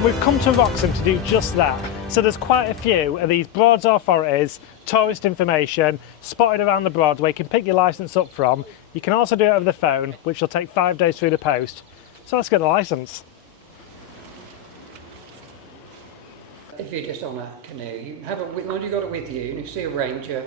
And we've come to Wroxham to do just that. So there's quite a few of these Broads authorities, tourist information, spotted around the Broad where you can pick your licence up from. You can also do it over the phone, which will take 5 days through the post. So let's get the licence. If you're just on a canoe, you have once you've got it with you and you see a ranger.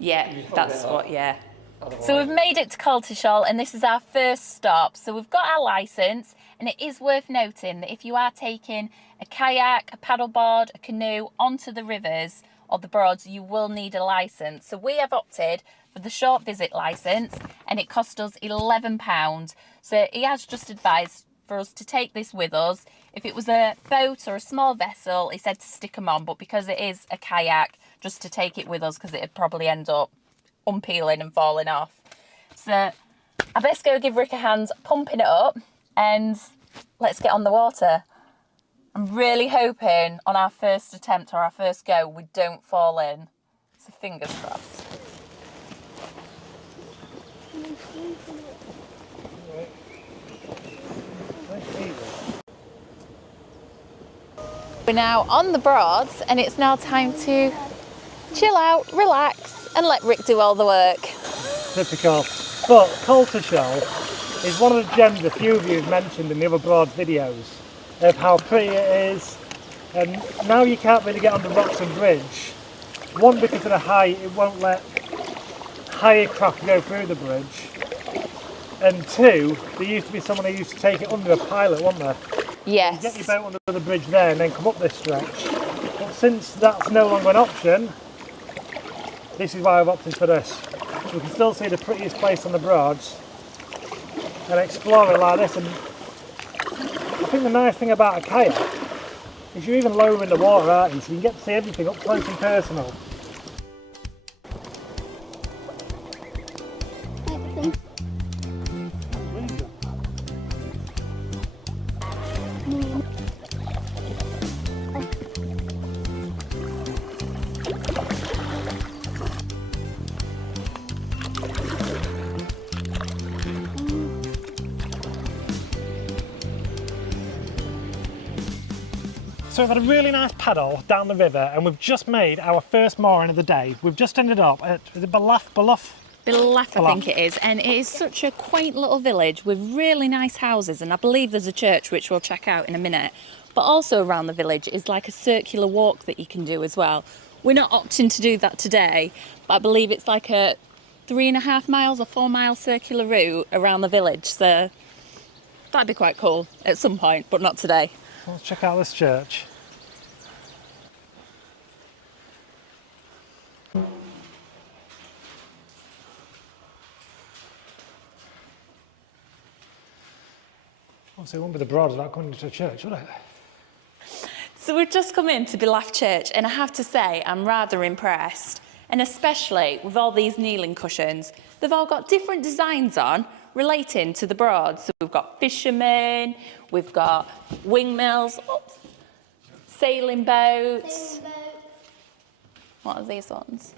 Yeah, that's what, yeah. Otherwise. So we've made it to Coltishall and this is our first stop. So we've got our licence, and it is worth noting that if you are taking a kayak, a paddleboard, a canoe onto the rivers or the Broads, you will need a licence. So we have opted for the short visit licence and it cost us £11. So he has just advised for us to take this with us. If it was a boat or a small vessel, he said to stick them on, but because it is a kayak, just to take it with us because it'd probably end up unpeeling and falling off. So I best go give Rick a hand pumping it up and let's get on the water. I'm really hoping on our first attempt or our first go we don't fall in. So fingers crossed. We're now on the Broads and it's now time to chill out, relax and let Rick do all the work. Typical. But Coltishall is one of the gems a few of you have mentioned in the other Broad videos of how pretty it is, and now you can't really get on the Wroxham Bridge. One, because of the height, it won't let higher craft go through the bridge, and two, there used to be someone who used to take it under a pilot, wasn't there? Yes. You get your boat under the bridge there and then come up this stretch. But since that's no longer an option, this is why I've opted for this. So we can still see the prettiest place on the Broads and explore it like this. And I think the nice thing about a kayak is you're even lower in the water, aren't you? So you can get to see everything up close and personal. So we've had a really nice paddle down the river and we've just made our first mooring of the day. We've just ended up at, is it Belaugh? Belaugh, I think it is, and it is such a quaint little village with really nice houses, and I believe there's a church which we'll check out in a minute. But also around the village is like a circular walk that you can do as well. We're not opting to do that today, but I believe it's like a 3.5 miles or 4 mile circular route around the village, so that'd be quite cool at some point, but not today. Let's check out this church. Obviously, it wouldn't be the Broads without going to a church, would it? So we've just come into Belaugh Church and I have to say I'm rather impressed, and especially with all these kneeling cushions. They've all got different designs on relating to the Broads. So we've got fishermen, we've got windmills, sailing boats. What are these ones?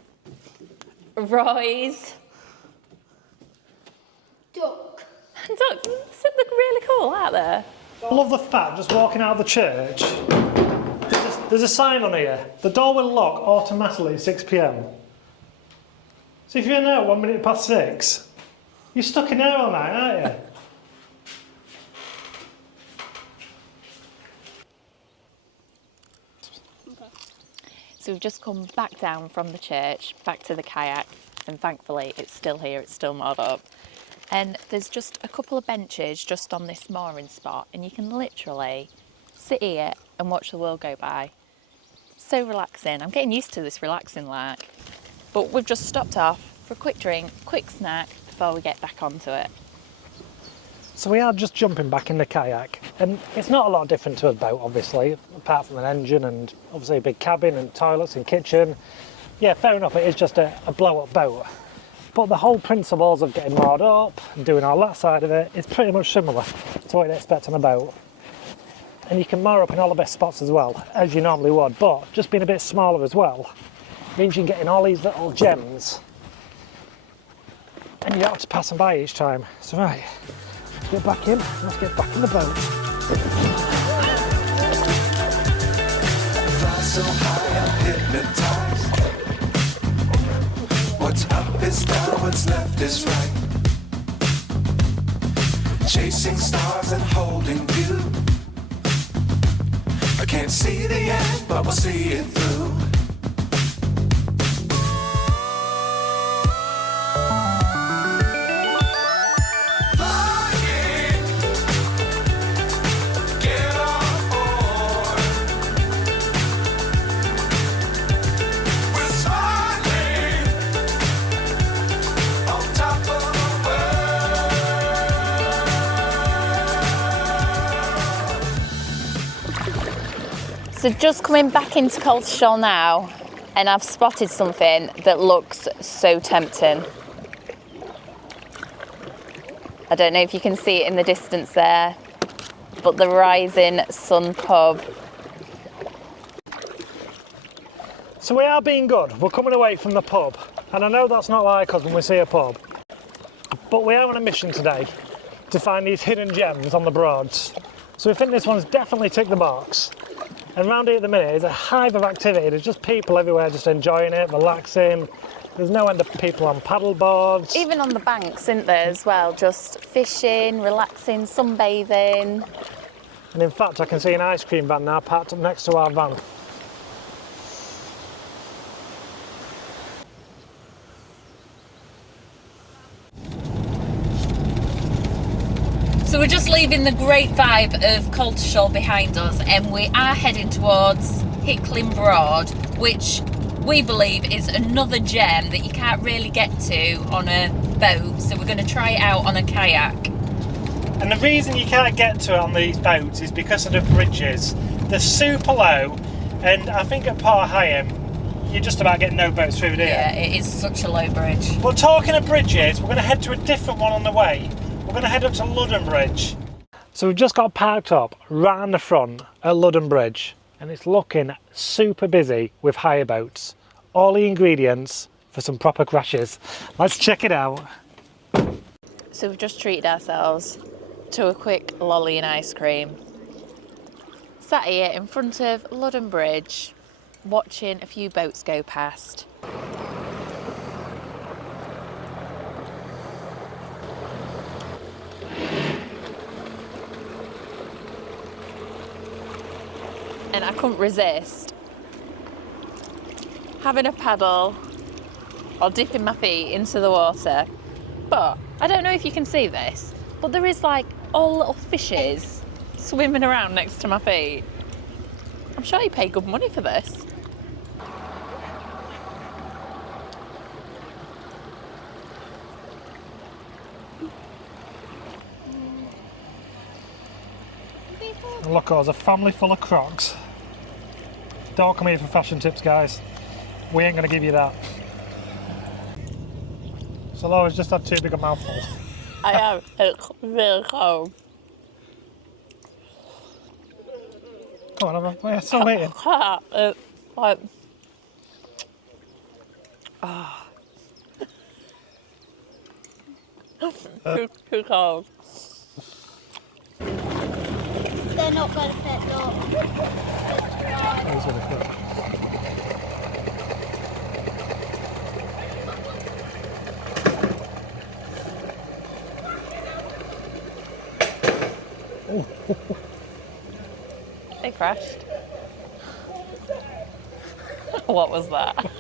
Roys. Duck. Ducks look really cool, aren't they? I love the fact, just walking out of the church, there's a sign on here. The door will lock automatically at 6 p.m. So if you're in there 1 minute past 6, you're stuck in there all night, aren't you? So we've just come back down from the church, back to the kayak, and thankfully it's still here, it's still moored up. And there's just a couple of benches just on this mooring spot, and you can literally sit here and watch the world go by. So relaxing. I'm getting used to this relaxing like. But we've just stopped off for a quick drink, quick snack before we get back onto it. So we are just jumping back in the kayak, and it's not a lot different to a boat, obviously, apart from an engine and obviously a big cabin and toilets and kitchen. Yeah, fair enough, it is just a blow-up boat. But the whole principles of getting moored up and doing all that side of it is pretty much similar to what you'd expect on a boat. And you can moor up in all the best spots as well, as you normally would, but just being a bit smaller as well means you can get in all these little gems and you don't have to pass them by each time. So right, let's get back in, let's get back in the boat. so high I'm hypnotized. What's up is down, what's left is right. Chasing stars and holding you. I can't see the end, but we'll see it through. So just coming back into Coltishall now, and I've spotted something that looks so tempting. I don't know if you can see it in the distance there, but the Rising Sun pub. So we are being good. We're coming away from the pub, and I know that's not like us when we see a pub, but we are on a mission today to find these hidden gems on the Broads. So we think this one's definitely ticked the box. And round here at the minute is a hive of activity. There's just people everywhere just enjoying it, relaxing. There's no end of people on paddle boards. Even on the banks, isn't there, as well? Just fishing, relaxing, sunbathing. And in fact, I can see an ice cream van now parked up next to our van. So we're just leaving the great vibe of Coltishall behind us, and we are heading towards Hickling Broad, which we believe is another gem that you can't really get to on a boat. So we're going to try it out on a kayak. And the reason you can't get to it on these boats is because of the bridges. They're super low, and I think at Port Higham, you're just about getting no boats through there. Yeah, it is such a low bridge. Well, talking of bridges, we're going to head to a different one on the way. We're going to head up to Ludham Bridge. So we've just got parked up right on the front at Ludham Bridge, and it's looking super busy with hire boats. All the ingredients for some proper crashes. Let's check it out. So we've just treated ourselves to a quick lolly and ice cream. Sat here in front of Ludham Bridge, watching a few boats go past. And I couldn't resist having a paddle or dipping my feet into the water. But I don't know if you can see this, but there is like all little fishes swimming around next to my feet. I'm sure you pay good money for this. And look, there's a family full of Crocs. Don't come here for fashion tips, guys. We ain't going to give you that. So Laura's just had too big a mouthful. I am. It's really cold. Come on, we're still waiting. It's like... too cold. They're not going to fit, look. He's gonna fit. They crashed. What was that?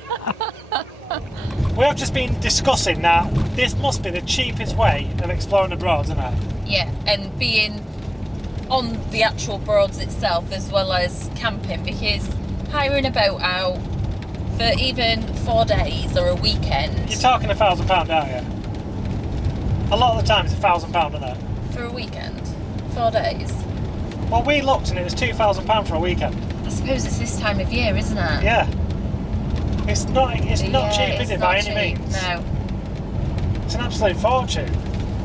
We have just been discussing that this must be the cheapest way of exploring the Broads, isn't it? Yeah, and being on the actual Broads itself as well as camping, because hiring a boat out for even 4 days or a weekend. You're talking £1,000, aren't you? A lot of the time it's £1,000, isn't it? For a weekend? 4 days? Well, we looked and it was £2,000 for a weekend. I suppose it's this time of year, isn't it? Yeah. It's not cheap, is it's it, not by cheap, any means? No. It's an absolute fortune.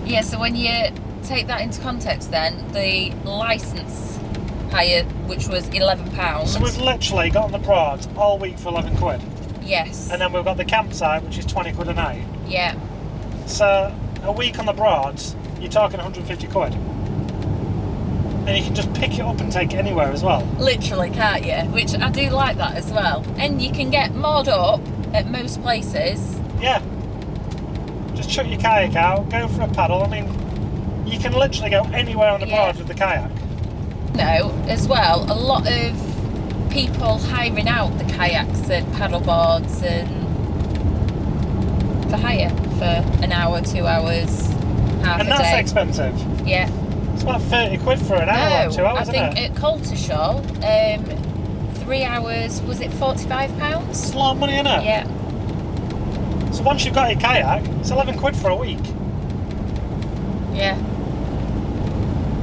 Yeah, so when you take that into context then, the licence hire, which was £11. So we've literally got on the Broads all week for 11 quid. Yes. And then we've got the campsite, which is 20 quid a night. Yeah. So a week on the Broads, you're talking 150 quid. and you can just pick it up and take it anywhere as well. Literally, can't you? Which I do like that as well. And you can get moored up at most places. Yeah. Just chuck your kayak out, go for a paddle. I mean, you can literally go anywhere on the Broad with the kayak. No, as well, a lot of people hiring out the kayaks and paddle boards and for hire for an hour, 2 hours, half And a that's day. expensive. Yeah. It's about 30 quid for an hour or 2 hours, I isn't think it? at Coltishall, 3 hours, was it £45? It's a lot of money, isn't it? Yeah. So once you've got your kayak, it's 11 quid for a week. Yeah,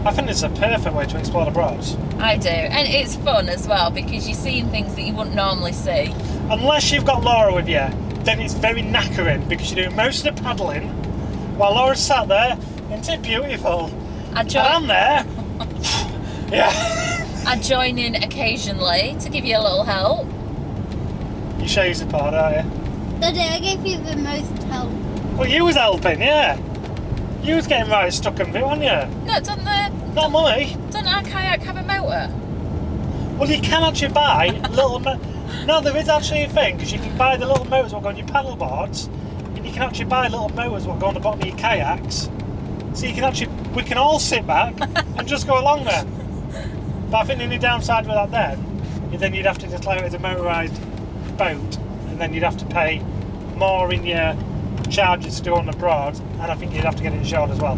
I think it's a perfect way to explore the Broads. I do. And it's fun as well because you're seeing things that you wouldn't normally see. Unless you've got Laura with you, then it's very knackering because you're doing most of the paddling while Laura's sat there. Isn't it beautiful? And I'm there. Yeah. I join in occasionally to give you a little help. You show your support, aren't you? Daddy, I gave you the most help. Well, you was helping, yeah. You was getting right stuck in it, weren't you? No, doesn't Not money. our kayak have a motor? Well, you can actually buy little... No, there is actually a thing, because you can buy the little motors that go on your paddle boards, and you can actually buy little motors that go on the bottom of your kayaks. So you can actually... We can all sit back and just go along there. But I think the only downside with that then, is then you'd have to declare it as a motorised boat, and then you'd have to pay more in your charges to do on the Broad, and I think you'd have to get it insured as well.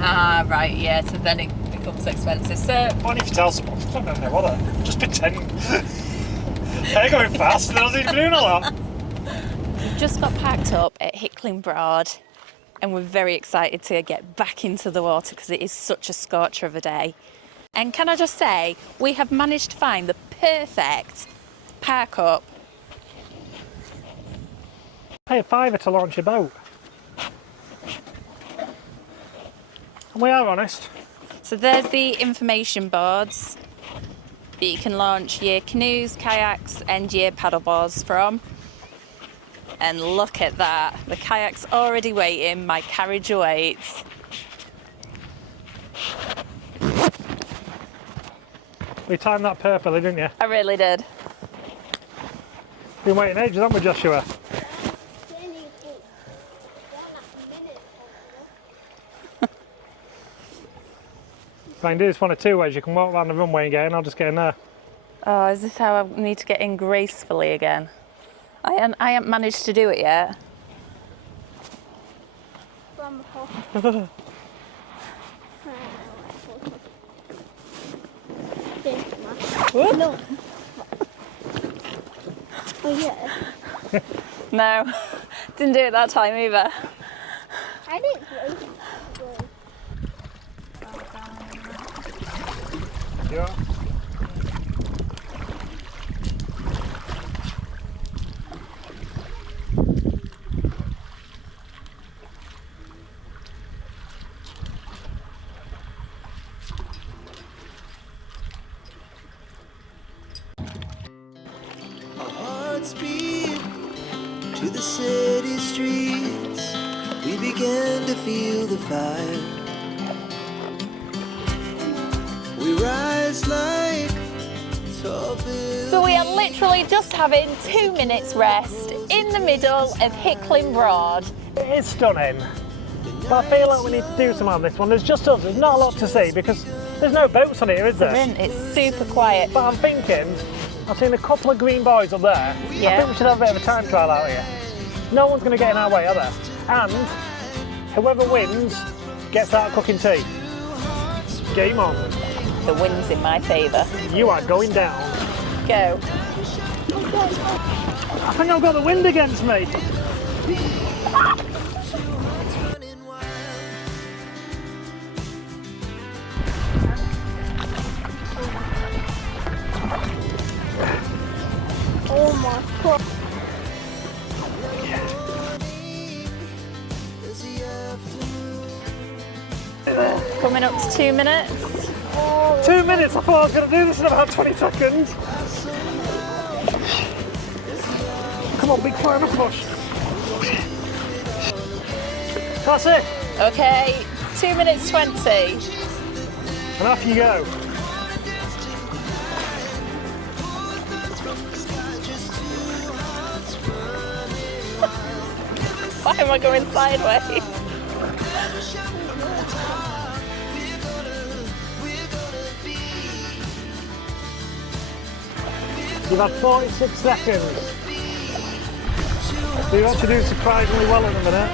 Ah, right, yeah, so then it becomes expensive. So, Only if you tell someone, I don't know what just pretend. They're going fast, they're not even doing a lot. We've just got packed up at Hickling Broad and we're very excited to get back into the water because it is such a scorcher of a day. And can I just say, we have managed to find the perfect park up. Pay a £5 to launch your boat. And we are honest. So there's the information boards that you can launch your canoes, kayaks and your paddleboards from. And look at that, the kayak's already waiting, my carriage awaits. We timed that perfectly, didn't you? I really did. Been waiting ages, haven't we, Joshua? If I can do this one of two ways, you can walk around the runway and get in, I'll just get in there. Oh, is this how I need to get in gracefully again? I haven't managed to do it yet. No. Oh yeah. No, didn't do it that time either. I didn't. Yeah. Our hearts beat to the city streets. We began to feel the fire. We rise like tall buildings. So we are literally just having 2 minutes rest in the middle of Hickling Broad. It is stunning, but I feel like we need to do something on this one. There's just us, there's not a lot to see because there's no boats on here, is there? It's super quiet. But I'm thinking, I've seen a couple of green buoys up there. Yeah. I think we should have a bit of a time trial out here. No one's going to get in our way, are there? And whoever wins gets out cooking tea. Game on. The wind's in my favour. You are going down. Go. I think I've got the wind against me. running wild. Oh my god. As the afternoon Coming up to 2 minutes. 2 minutes, I thought I was going to do this in about 20 seconds. Come on, big fire push. That's it. Okay, 2 minutes 20. And off you go. Why am I going sideways? You've had 46 seconds. So you're actually doing surprisingly well in a minute.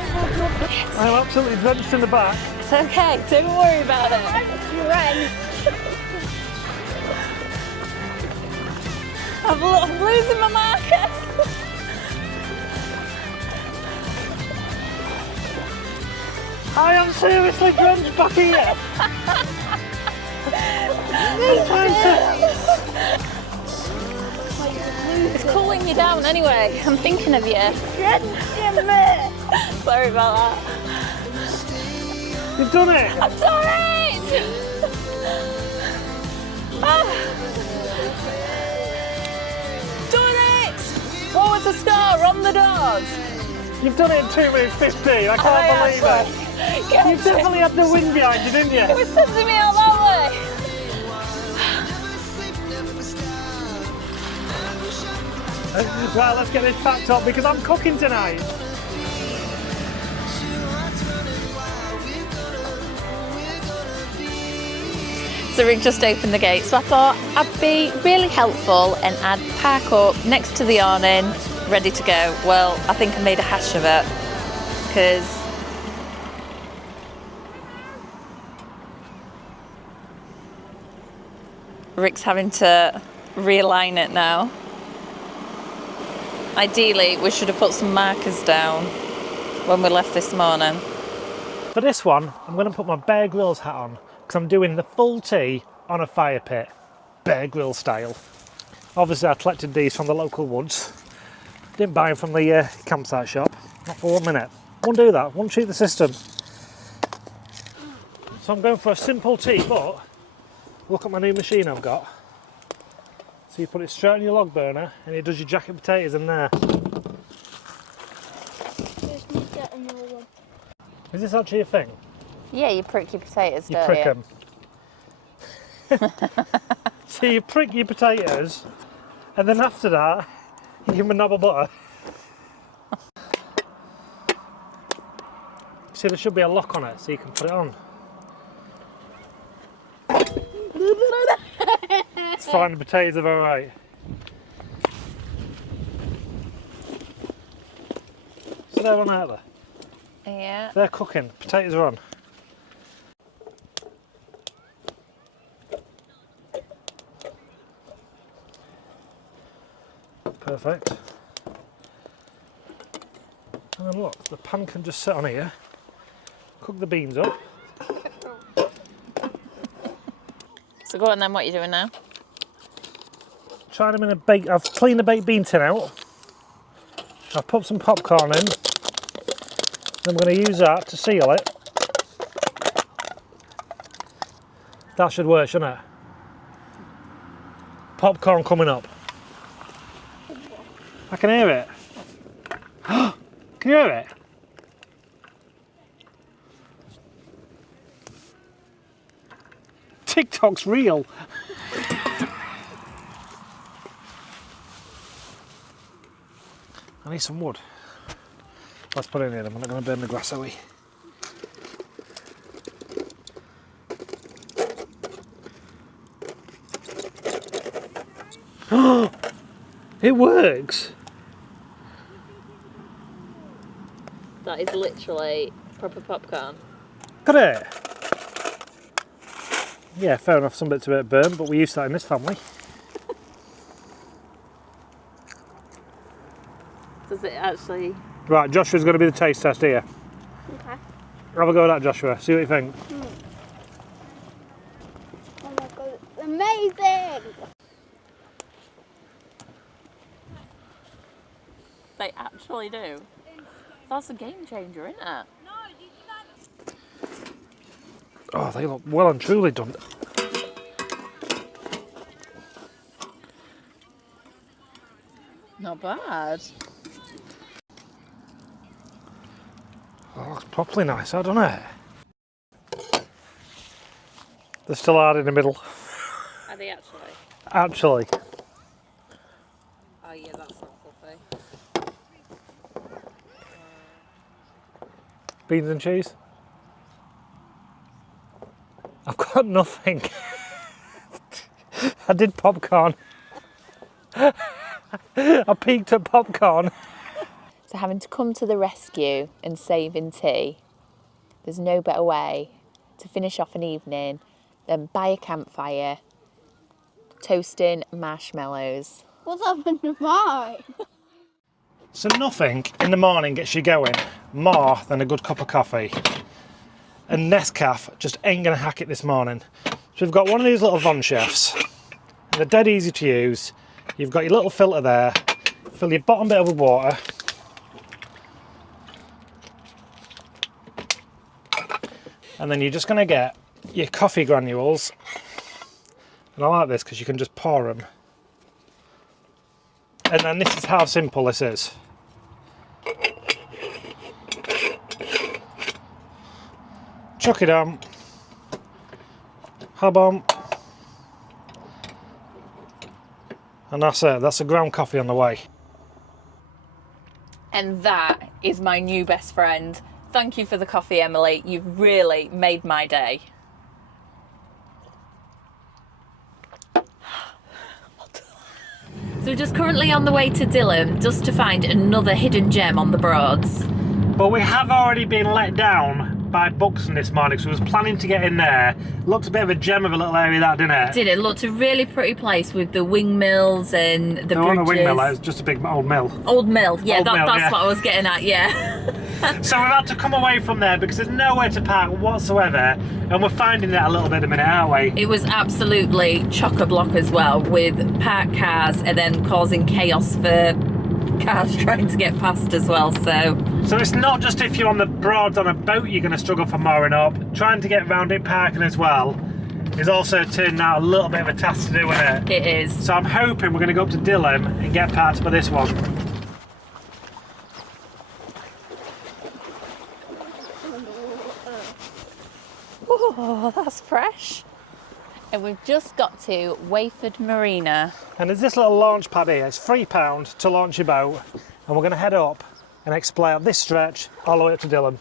I'm absolutely drenched in the back. It's okay, don't worry about it. I'm losing my marker. I am seriously drenched back here. It's cooling you down anyway. I'm thinking of you. Sorry about that. You've done it. I've done it! Done it! What was the score on the doors? You've done it in 2 minutes 15. I can't believe it. You definitely had the wind behind you, didn't It you? was sending me all that way. Right, let's get this packed up because I'm cooking tonight. So Rick just opened the gate, so I thought I'd be really helpful and I'd park up next to the awning, ready to go. Well, I think I made a hash of it because Rick's having to realign it now. Ideally, we should have put some markers down when we left this morning. For this one, I'm going to put my Bear Grylls hat on because I'm doing the full tee on a fire pit, Bear Grylls style. Obviously, I collected these from the local woods. Didn't buy them from the campsite shop, not for 1 minute. Won't do that, won't cheat the system. So I'm going for a simple tee, but look at my new machine I've got. So you put it straight on your log burner and it does your jacket potatoes in there. Just need to get another one. Is this actually a thing? Yeah, you prick your potatoes, You don't prick you? them. So you prick your potatoes and then after that you give them a knob of butter. See, there should be a lock on it so you can put it on. It's fine, the potatoes are alright. So they're on out there. Yeah. They're cooking, potatoes are on. Perfect. And then look, the pan can just sit on here, cook the beans up. So go on then, what are you doing now? Trying them in a bake. I've cleaned the baked bean tin out. I've put some popcorn in. I'm going to use that to seal it. That should work, shouldn't it? Popcorn coming up. I can hear it. Can you hear it? TikTok's real. I need some wood. Let's put it in here, I'm not going to burn the grass away. It works! That is literally proper popcorn. Got it! Yeah, fair enough, some bits of it burn, but we use that in this family. Does it actually? Right, Joshua's going to be the taste test here. Okay. Have a go at that, Joshua, see what you think. Oh my god, it's amazing! They actually do. That's a game changer, isn't it? Oh, they look well and truly done. Not bad. Oh, looks properly nice, doesn't it? They're still hard in the middle. Are they actually? Actually. Oh yeah, that's not fluffy. Beans and cheese? I've got nothing. I did popcorn. I peeked at popcorn. So having to come to the rescue and saving tea, there's no better way to finish off an evening than by a campfire, toasting marshmallows. What's happened to mine? So nothing in the morning gets you going more than a good cup of coffee. And Nescafe just ain't gonna hack it this morning. So we've got one of these little Von Chefs. And they're dead easy to use. You've got your little filter there. Fill your bottom bit with water. And then you're just gonna get your coffee granules. And I like this because you can just pour them. And then this is how simple this is. Chuck it on. Hub on. And that's it. That's a ground coffee on the way. And that is my new best friend. Thank you for the coffee, Emily. You've really made my day. So we're just currently on the way to Dilham just to find another hidden gem on the Broads. But we have already been let down by Buxton this morning, so we was planning to get in there. Looked a bit of a gem of a little area, that, didn't it? Did it? Looked a really pretty place with the windmills and the bridges. Not a windmill, it was just a big old mill. Old mill, yeah, Old mill, that's yeah. what I was getting at, yeah. So we've had to come away from there because there's nowhere to park whatsoever, and we're finding that a little bit a minute, aren't we? It was absolutely chock-a-block as well, with parked cars and then causing chaos for cars trying to get past as well, so it's not just if you're on the Broads on a boat you're going to struggle for mooring up. Trying to get round it parking as well is also turning out a little bit of a task to do, isn't it? it is. So I'm hoping we're going to go up to Dilham and get parked for this one. Oh, that's fresh. And we've just got to Wayford Marina. And there's this little launch pad here. It's £3 to launch your boat, and we're going to head up and explore this stretch all the way up to Dilham.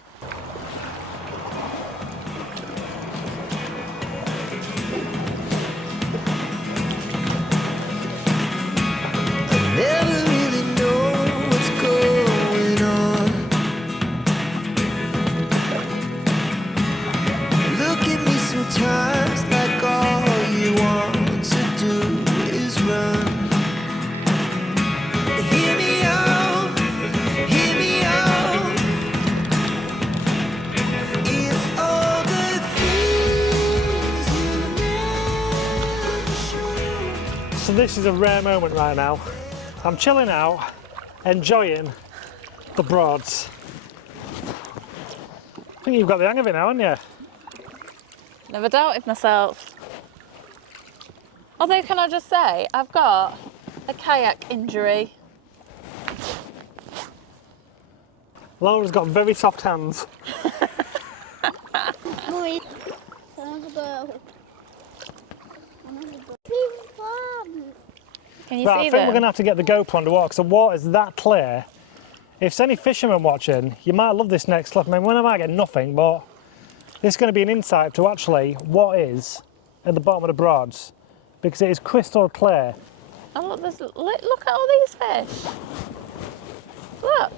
Never really know what's going on. Look at me sometimes like all you want to do is run. Hear me out, hear me out. It's all the things you never show. So this is a rare moment right now. I'm chilling out, enjoying the Broads. I think you've got the hang of it now, haven't you? Never doubted myself. Although, can I just say, I've got a kayak injury. Laura's got very soft hands. Mummy, another boat. It's fun. Can you Right, I see think them? we're going to have to get the GoPro underwater because the water's that clear. If there's any fishermen watching, you might love this next clip. I mean, we might get nothing, but this is going to be an insight to actually what is at the bottom of the Broads, because it is crystal clear. Oh, look, look at all these fish. Look.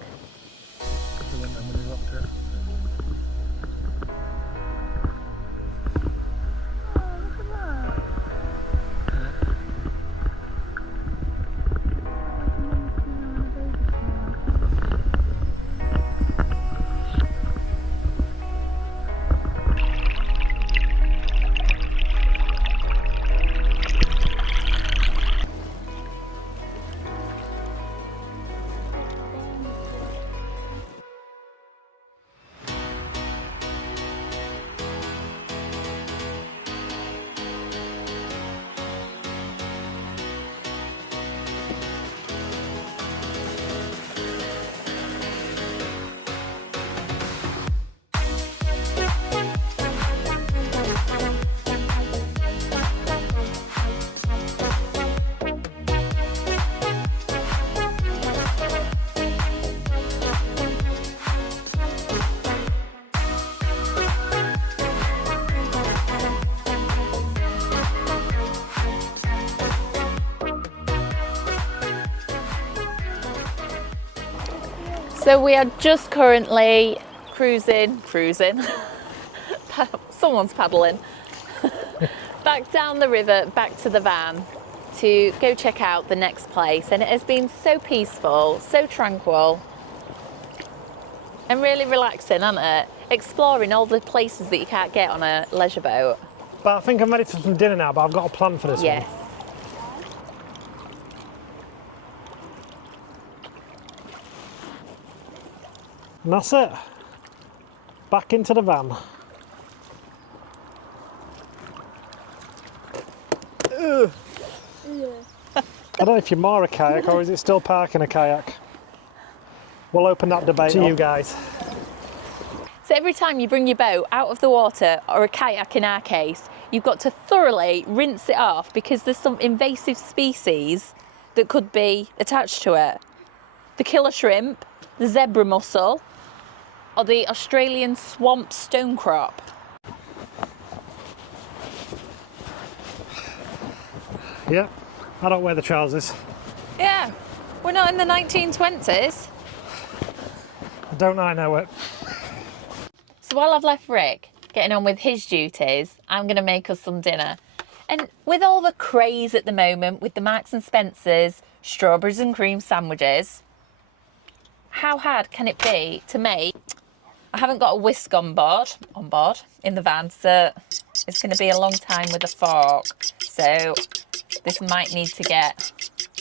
So we are just currently cruising, someone's paddling, back down the river, back to the van to go check out the next place. And it has been so peaceful, so tranquil, and really relaxing, hasn't it? Exploring all the places that you can't get on a leisure boat. But I think I'm ready for some dinner now, but I've got a plan for this Yes. one. And that's it. Back into the van. Ugh. I don't know if you're more a kayak or is it still parking a kayak? We'll open that debate to you guys. So every time you bring your boat out of the water, or a kayak in our case, you've got to thoroughly rinse it off because there's some invasive species that could be attached to it. The killer shrimp, the zebra mussel, or the Australian swamp stonecrop. Yeah, I don't wear the trousers. Yeah, we're not in the 1920s. Don't I know it? So while I've left Rick getting on with his duties, I'm going to make us some dinner. And with all the craze at the moment with the Marks and Spencer's strawberries and cream sandwiches, how hard can it be to make? I haven't got a whisk on board in the van, so it's going to be a long time with a fork. So this might need to get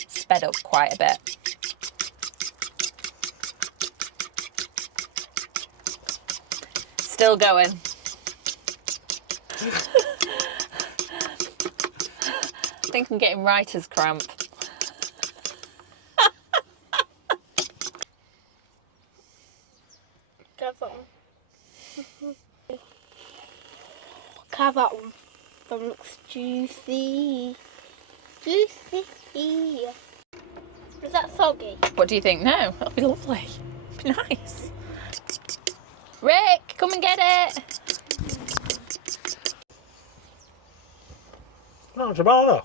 sped up quite a bit. Still going. I think I'm getting writer's cramp. Have that one. Have that one. That one looks juicy. Juicy. Is that soggy? What do you think? No, that'll be lovely. Be nice. Rick, come and get it. No, it's about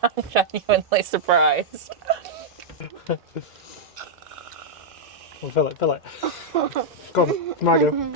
that. I'm genuinely surprised. Well, fill it. Go on, Margo.